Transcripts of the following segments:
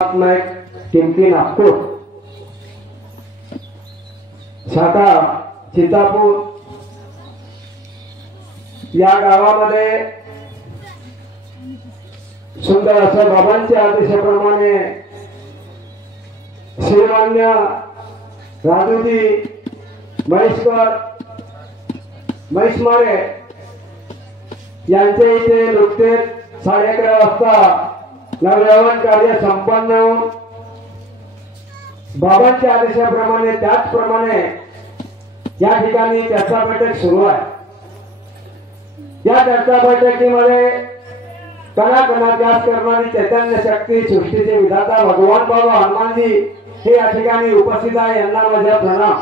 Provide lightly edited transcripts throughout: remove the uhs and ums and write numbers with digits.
किमती नागपूर शाखा चितापूर या गावामध्ये सुंदर असं बाबांच्या आदेशाप्रमाणे श्रीमान्य राजूजी महेशमारे यांचे इथे नुकतेच 11:30 वाजता नवयवन कार्य संपन्न होऊन बाबांच्या आदेशाप्रमाणे त्याचप्रमाणे या ठिकाणी चर्चा बैठक सुरू आहे। या चर्चा बैठकीमध्ये कणाकणात करणारी चैतन्य शक्ती सृष्टीचे विधाता भगवान बाबा हनुमानजी हे या ठिकाणी उपस्थित आहे। यांना माझा प्रणाम।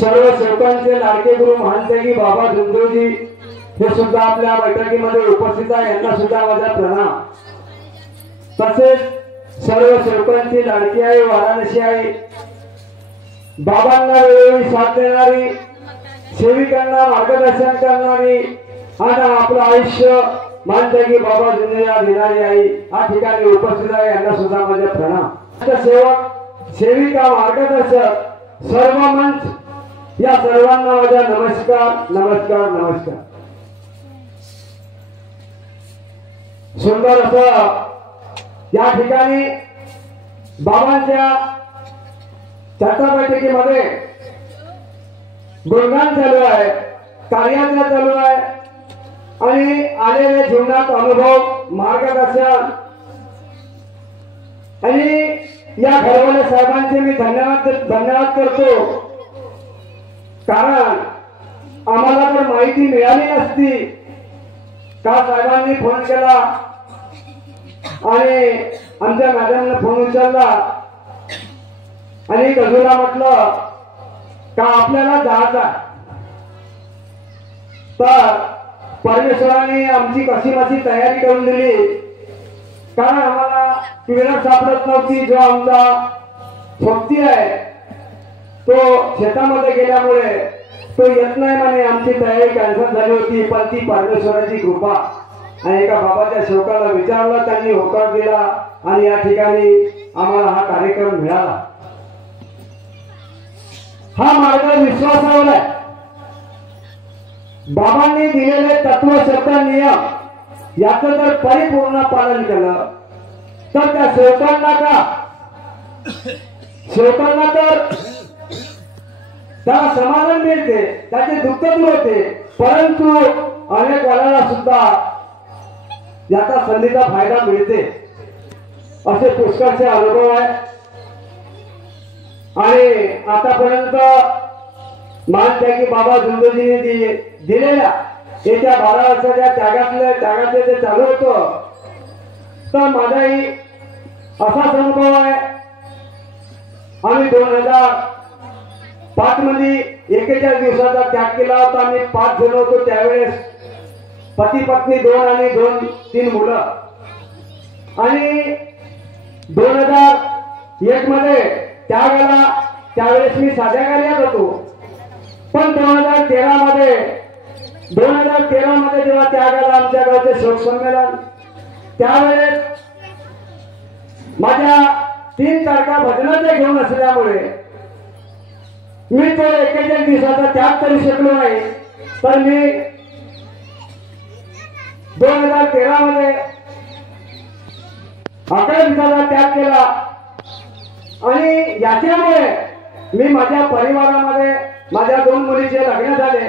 सर्व सेवकांचे लाडके गुरु महंतगी बाबा झुंजूजी हे सुद्धा आपल्या बैठकीमध्ये उपस्थित आहे। यांना सुद्धा माझा प्रणाम। तसेच सर्व सेवकांची लाडकी आहे वाराणसी आहे बाबांना वेळोवेळी साथ देणारी सेविकांना मार्गदर्शन करणारी आणि आपलं आयुष्य महंतगी बाबा झुंजूला देणारी आई या ठिकाणी उपस्थित आहे। यांना सुद्धा माझा प्रणाम। सेवक सेविका मार्गदर्शक सर्व मंच या सर्वांना माझा नमस्कार नमस्कार नमस्कार। सुंदर असं या ठिकाणी बाबांच्या चर्चा बैठकीमध्ये गुणगान चालू आहे, कार्याचा चालू आहे आणि आलेले जीवनात अनुभव मार्गदर्शन आणि या घरवाले साहेबांचे मी धन्यवाद करतो। कारण आम्हाला तर माहिती मिळाली नसती का साहेबांनी फोन केला आणि आमच्या मॅडमने फोन उचलला आणि गजूला म्हटलं का आपल्याला जायचं तर परमेश्वराने आमची कशी माशी तयारी करून दिली। कारण आम्हाला ट्युव्हीलर सापडत नव्हती। जो आमचा सोबती आहे तो शेतामध्ये गेल्यामुळे तो येत नाही म्हणे। आमची तयारी कॅन्सल झाली होती पण ती परमेश्वराची कृपा आणि एका बाबाच्या सेवकाला विचारलं त्यांनी होकार दिला आणि या ठिकाणी आम्हाला हा कार्यक्रम मिळाला। हा मार्ग विश्वासावर आहे। बाबांनी दिलेले तत्व शब्द नियम याचं जर परिपूर्ण पालन केलं तर त्या सेवकांना तर त्याला समाधान मिळते, त्याचे दुःख दूर होते। परंतु अनेक वेळाला सुद्धा याचा संधीचा फायदा मिळते असे पुष्कळचे अनुभव आहे। आणि आतापर्यंत महंतगी बाबा झुंजूजींनी दिलेल्या येत्या 12 वर्षाच्या त्यागाचे जे चालू होतं तर माझाही असाच अनुभव आहे। आम्ही 2005 मध्ये 41 दिवसाचा त्याग केला होता। आम्ही 5 जण होतो त्यावेळेस, पती पत्नी 2 आणि 2-3 मुलं। आणि 2001 मध्ये त्यावेळेस मी साध्या कार्यात होतो। पण 2013 मध्ये जेव्हा त्यागाला आमच्या गावचे शोक संमेलन त्यावेळेस माझ्या 3 तारखा भजनाचे घेऊन असल्यामुळे मी तो 41 दिवसाचा त्याग करू शकलो नाही। तर मी 2013 मध्ये 11 दिवसाचा त्याग केला आणि याच्यामुळे मी माझ्या परिवारामध्ये माझ्या 2 मुलीचे लग्न झाले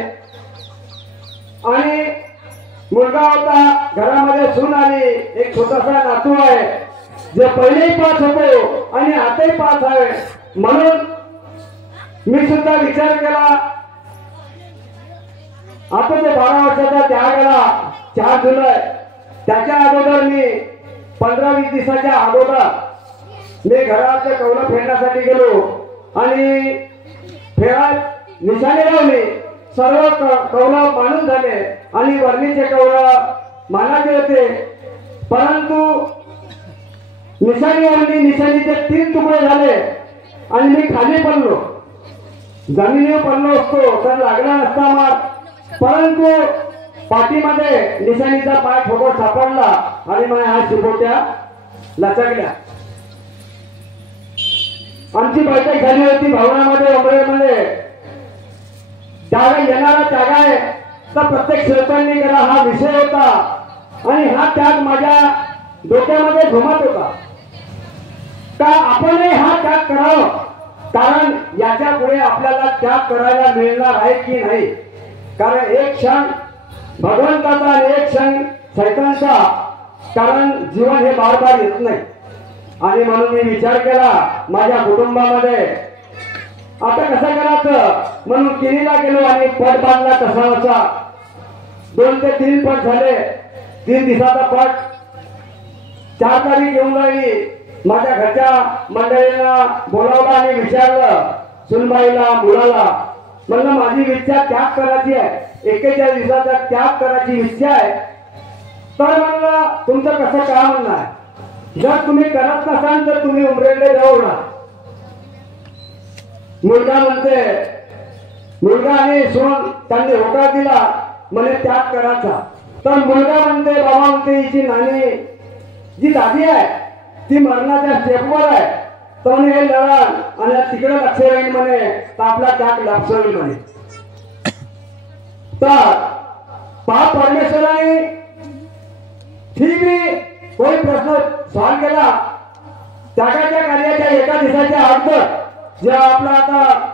आणि मुलगा होता घरामध्ये, सून आली, एक छोटासा नातू आहे जे पहिलेही पास होतो आणि आताही पास आहे। म्हणून मी सुद्धा विचार केला आता ते 12 वर्षाचा त्यागाला 4 जुलै त्याच्या अगोदर मी 15-20 दिवसाच्या अगोदर मी घराच्या कौलं फेडण्यासाठी गेलो आणि फेरात निशाणी लावली। सर्व कौलं मानून झाले आणि वर्णीचे कौलं मानाचे होते। परंतु निशाणीचे 3 तुकडे झाले आणि मी खाली पडलो, जमिनीवर पडलो असतो तर लागला नसता मार। परंतु पाठीमध्ये निशाणीचा पाय ठोकर सापडला आणि माझ्या हात शिपोट्या लचकल्या. आमची बैठक झाली होती भवनामध्ये उमरेमध्ये. त्यागा येणारा त्याग आहे तर प्रत्येक सेवकांनी केला हा विषय होता आणि हा त्याग माझ्या डोक्यामध्ये घुमत होता का आपणही हा त्याग करावा, कारण याच्या पुढे आपल्याला त्याग करायला मिळणार आहे की नाही. कारण एक क्षण भगवंताचा आणि एक क्षण शैतानचा, कारण जीवन हे बार बार येत नाही. आणि म्हणून मी विचार केला माझ्या कुटुंबामध्ये आता कसं करायचं म्हणून किनीला गेलो आणि पट बांधला कसा 2 ते 3 पट झाले. 3 दिवसाचा पट. 4 तारीख येऊन राहिली. माझ्या घरच्या मंडळींना बोलावलं आणि विचारलं सुनबाईला मुलाला, म्हणलं माझी इच्छा त्याग करायची आहे, 41 दिवसाचा त्याग करायची इच्छा आहे. तर म्हणलं तुमचं कसं काय म्हणणं आहे, जर तुम्ही करत नसाल तर तुम्ही उमरेकडे जाऊ ना. मुलगा म्हणते, मुलगा आणि सून त्यांनी होकार दिला म्हणे त्याग करायचा. तर मुलगा म्हणते, बाबा म्हणते हिची नानी जी दादी आहे ती मरणाच्या स्टेपवर आहे, तर म्हणे हे लढा आणि तिकडे लक्ष राहील म्हणे तर आपला त्याग लपसवेल म्हणे. तर पाप परमेश्वराने ठीक आहे कोणी प्रश्न सॉल्व केला. त्यागाच्या कार्याच्या एका दिवसाच्या अगोदर जेव्हा आपला आता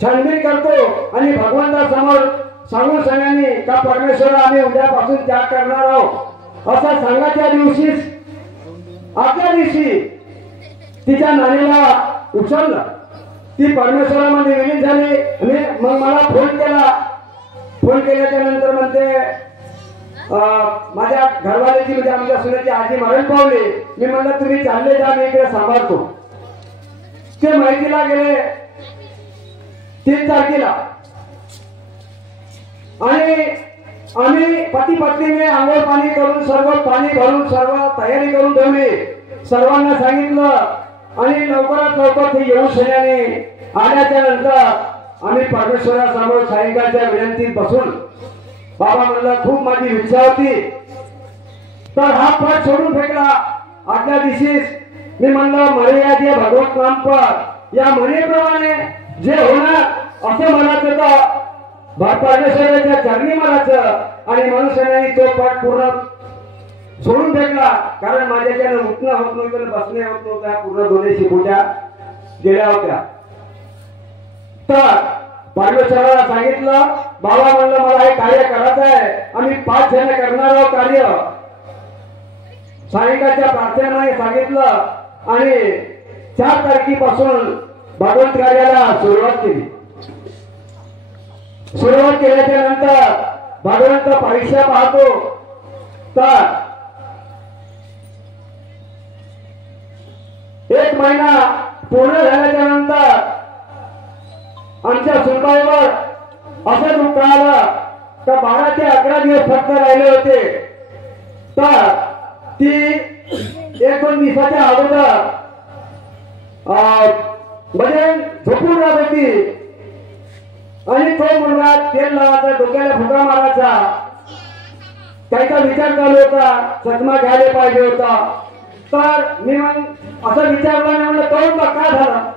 छानबीन करतो आणि भगवंतासमोर सांगून सगळ्यांनी का परमेश्वर आम्ही उद्यापासून त्याग करणार आहोत असं सांगायच्या दिवशीच आजच्या दिवशी तिच्या नानीला उचललं. ती परमेश्वरामध्ये विलीन झाली आणि मग मला फोन केला. फोन केल्याच्या नंतर म्हणते माझ्या घरवाल्याची म्हणजे आमच्या सुनेची आजी मरण पावली. मी म्हणलं तुम्ही चालले जा, मी इकडे सांभाळतो. ते माहितीला गेले 3 तारखेला आणि आम्ही पती पत्नीने आंघोळ पाणी करून सर्व पाणी भरून सर्व तयारी करून ठेवली. सर्वांना सांगितलं आणि लवकरात लवकर ते येऊन सैन्याने आल्याच्या नंतर आम्ही परमेश्वरासमोर सायंकाळच्या विनंतीत बसून बाबा म्हणलं खूप माझी इच्छा होती तर हा पट सोडून फेकला. आजच्या दिवशीच मी म्हणलं मर्यादे भगवत नाम पर या म्हणीप्रमाणे जे होणार असं म्हणायचं तर परमेश्वराच्या चरणी म्हणायचं आणि मनुष्याने तो पट पूर्ण सोडून फेकला. कारण माझ्याच्यानं उठणं होत नव्हतं, बसणे होत नव्हतं, पूर्ण दोन्ही शिपुट्या गेल्या होत्या. तर परमेश्वराला सांगितलं बाबा म्हणलं मला हे कार्य करायचं आहे, आम्ही 5 जण करणार आहोत कार्य. सायंकाळच्या प्रार्थनेने सांगितलं आणि 4 तारखेपासून भगवंत कार्याला सुरुवात केली. सुरुवात केल्याच्या नंतर भगवंत परीक्षा पाहतो. तर 1 महिना पूर्ण झाल्याच्या नंतर आमच्या सुनबाईवर असं दुःख आलं तर 12 ते 11 दिवस फक्त राहिले होते. तर ती 1-2 दिवसाच्या अगोदर म्हणजे झोपून राहत होती आणि तो मुलगा तेल लावायचा, डोक्याला फुका मारायचा, त्याचा विचार चालू होता, चष्मा घ्यायला पाहिजे होता. तर मी मग असं विचारलं, म्हणलं करून का काय झालं,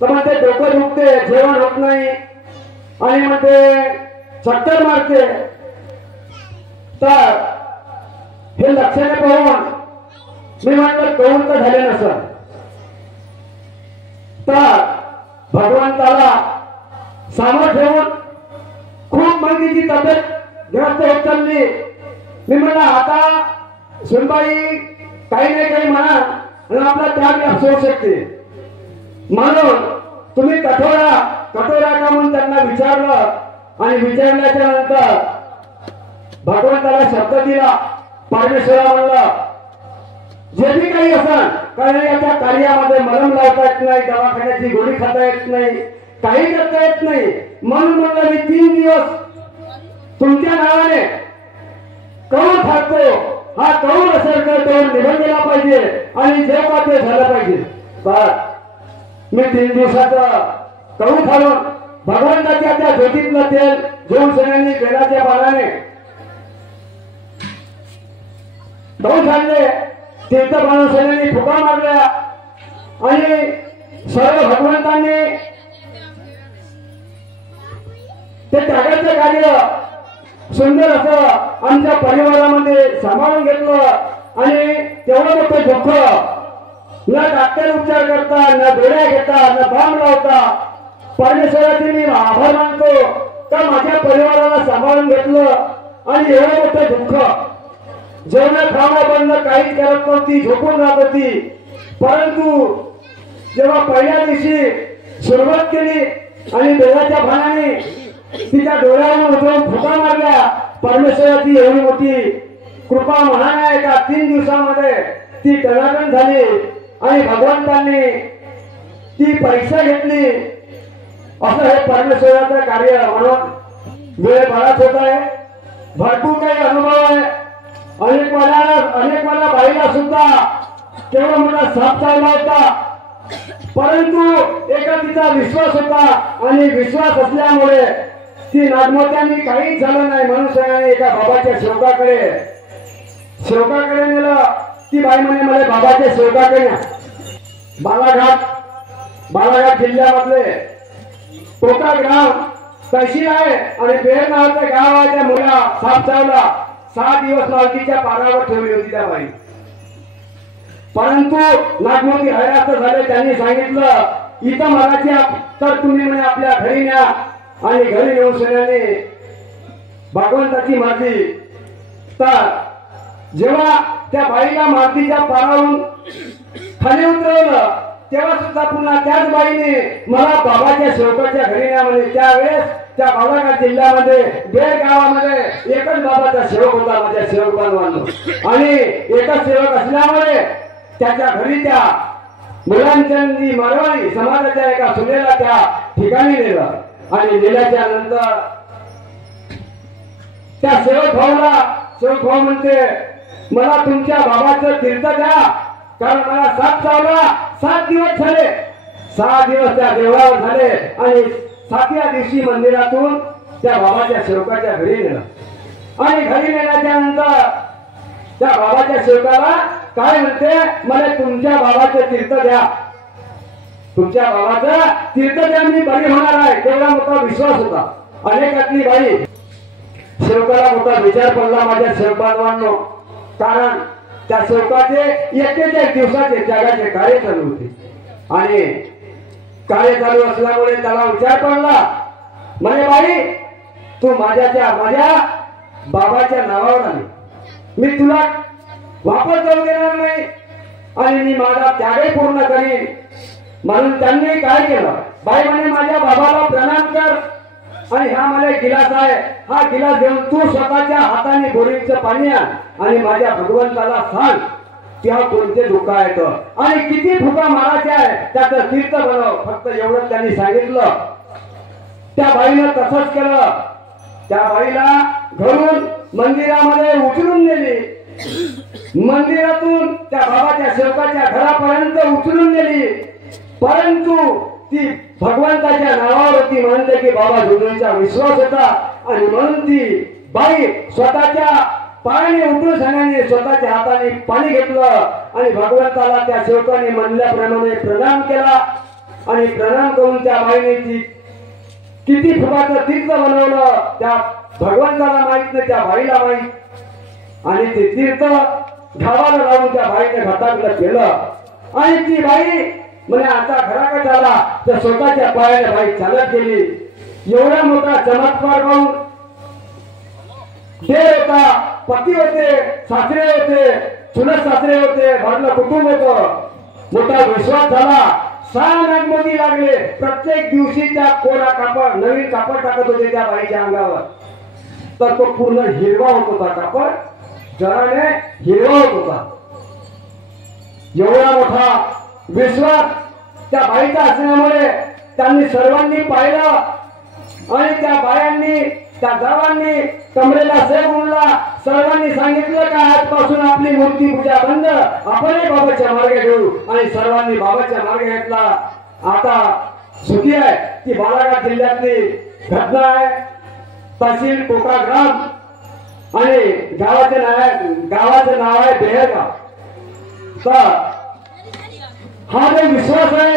तर मग ते डोकं दुखते, जेवण होत नाही आणि मग ते चक्कर मारते. तर हे लक्षाने पाहून मी म्हटलं करून तर झाले नसत. तर भगवंताला सामोर ठेवून खूप माहितीची तब्येत ग्रस्त होत चालली. मी म्हणलं आता सुनबाई काही नाही काही म्हणा आणि आपला त्याग होऊ शकते, म्हणून तुम्ही कठोरा का म्हणून त्यांना विचारलं आणि विचारल्याच्या नंतर भगवंताला शब्द दिला. परमेश्वरा म्हणलं जे बी काही असेल, कारण याच्या कार्यामध्ये मलम लावता येत नाही, दवाखान्याची गोळी खाता येत नाही, काही करता येत नाही, म्हणून म्हणलं मी 3 दिवस तुमच्या नावाने कौल खातो, हा कौल असेल तर तो निघून गेला पाहिजे आणि जे का ते झालं पाहिजे. तर मी 3 दिवसाचं कौल खालून भगवंताच्या त्या ज्योतीतलं तेल घेऊन सगळ्यांनी बेलाच्या बाणाने भाऊ सांगले तीर्थ बाणसेनांनी फुका मारल्या आणि सर्व भगवंतांनी ते त्यागाचे कार्य सुंदर असं आमच्या परिवारामध्ये सांभाळून घेतलं आणि तेवढं मोठं दुःख न डॉक्टर उपचार करता न गोळ्या घेता न बाम लावता परमेश्वराचे मी आभार मानतो का माझ्या परिवाराला सांभाळून घेतलं आणि एवढं मोठं दुःख जेवण खाणं बंद काहीच करत नव्हती झोपून राहत होती परंतु जेव्हा पहिल्या दिवशी सुरुवात केली आणि देवाच्या भानाने तिच्या डोळ्यावर उतरून फुका मारल्या परमेश्वराची एवढी मोठी कृपा महान आहे का 3 दिवसामध्ये ती टनाटन झाली आणि भगवंतांनी ती परीक्षा घेतली असं हे परमेश्वराचं कार्य म्हणून वेळ बराच होत आहे भरपूर काही अनुभव आहे अनेक मला बाईला सुद्धा केवढा मोठा साप चालला होता परंतु एका तिचा विश्वास होता आणि विश्वास असल्यामुळे ती नागमोत्यांनी काहीच झालं नाही म्हणून सगळ्यांनी एका बाबाच्या सेवकाकडे नेलं ती बाई म्हणे मला बाबाच्या सेवकाकडे न्या बालाघाट जिल्ह्यामधले टोका ग्राम तहसील आहे आणि बेर नावाचं गाव आहे त्या मुला साप चावला 6 दिवस मालकीच्या पारावर ठेवली होती त्या बाई परंतु नागमोती हैरात झाले त्यांनी सांगितलं इथं मराठी तर तुम्ही म्हणे आपल्या घरी न्या आणि घरी येऊन सगळ्यांनी भगवंताची मर्जी तर जेव्हा त्या बाईला मातीच्या पारावरून खाली उतरवलं तेव्हा सुद्धा पुन्हा त्याच बाईने मला बाबाच्या सेवकाच्या घरी न्या म्हणे त्यावेळेस त्या बालाघाट जिल्ह्यामध्ये बेर गावामध्ये एकच बाबाचा सेवक होता माझ्या सेवक बांधवांनो आणि एकच सेवक असल्यामुळे त्याच्या घरी त्या मुलांची मारवाडी समाजाच्या एका सुनेला त्या ठिकाणी नेलं आणि नेल्याच्या नंतर त्या सेवक भाऊ म्हणते मला तुमच्या बाबाचं तीर्थ द्या कारण मला साप चावला 7 दिवस झाले 6 दिवस त्या देवळावर झाले आणि 7व्या दिवशी मंदिरातून त्या बाबाच्या सेवकाच्या घरी नेलं आणि घरी नेल्याच्या नंतर त्या बाबाच्या सेवकाला काय म्हणते मला तुमच्या बाबाचं तीर्थ द्या तुमच्या बाबाचं तीर्थ द्या मी बरी होणार आहे तेवढा मोठा विश्वास होता अनेकातली बाई सेवकाला मोठा विचार पडला माझ्या सेवकांनो कारण त्या सेवकाचे 41 दिवसाचे त्यागाचे कार्य चालू होते आणि कार्य चालू असल्यामुळे त्याला विचार पडला म्हणे बाई तू माझ्या बाबाच्या नावावर आली मी तुला वापस जाऊ देणार नाही आणि मी माझा त्यागही पूर्ण करीन म्हणून त्यांनी काय केलं बाई म्हणे माझ्या बाबाला प्रणाम कर आणि हा मला गिलास आहे हा गिलास घेऊन तू स्वतःच्या हाताने बोरिंगचं पाणी आण आणि माझ्या भगवंताला सांग की हा कोणते धोका आहे आणि किती फुका मारायचे आहे त्याचं तीर्थ बनव फक्त एवढं त्यांनी सांगितलं त्या बाईनं तसंच केलं त्या बाईला घरून मंदिरामध्ये उचलून नेली मंदिरातून त्या बाबाच्या सेवकाच्या घरापर्यंत उचलून नेली परंतु ती भगवंताच्या नावावर ती म्हणते की बाबा जोडीचा विश्वास होता आणि म्हणून ती बाई स्वतःच्या पायाने उठून सगळ्यांनी स्वतःच्या हाताने पाणी घेतलं आणि भगवंताला त्या सेवकाने म्हणल्याप्रमाणे प्रणाम केला आणि प्रणाम करून त्या बाईने ती किती फुकाचं तीर्थ बनवलं त्या भगवंताला माहित नाही त्या बाईला माहित आणि ते तीर्थ घावाला लावून त्या बाईने घाटातलं केलं आणि ती बाई म्हणे आता घराकडे झाला तर स्वतःच्या पायाने बाई चालत गेली एवढा मोठा चमत्कार पाहून देव होता पती होते सासरे होते चुलत सासरे होते भरलं कुटुंब होतं मोठा विश्वास झाला 6 नागमोती लागले प्रत्येक दिवशी त्या कोरा कापड नवीन कापड टाकत होते त्या बाईच्या अंगावर तर तो पूर्ण हिरवा होत होता कापड जराने हिरवा होत होता एवढा मोठा विश्वास त्या बाईचा असल्यामुळे त्यांनी सर्वांनी पाहिलं आणि त्या बायांनी त्या जावांनी कमरेला सेब उडला सर्वांनी सांगितलं का आजपासून आपली मूर्ती पूजा बंद आपणही बाबाच्या मार्गे घेऊ आणि सर्वांनी बाबाच्या मार्गे घेतला आता सुखी आहे ती बालाघाट जिल्ह्यातली घटना आहे तहसील टोका ग्राम आणि गावाचं नाव आहे बेहरगाव. तर हा जो विश्वास आहे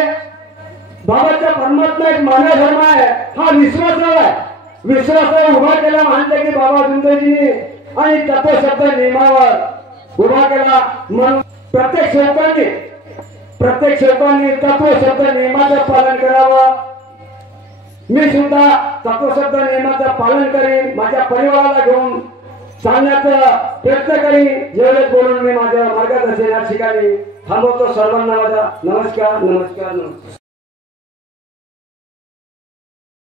बाबाच्या परमात्मा एक मानव धर्म आहे. हा विश्वासावर आहे. विश्वासावर उभा केला म्हणते की बाबा जुंदेजींनी आणि तत्वशब्द नियमावर उभा केला. म्हणून प्रत्येक सेवकांनी तत्वशब्द नियमाचं पालन करावं. मी सुद्धा तत्वशब्द नियमाचं पालन करीन. माझ्या परिवाराला घेऊन सांगण्याचा प्रयत्न करीन. एवढेच बोलून मी माझ्या मार्गदर्शनाच्या ठिकाणी थांबवतो. सर्वांना माझा नमस्कार.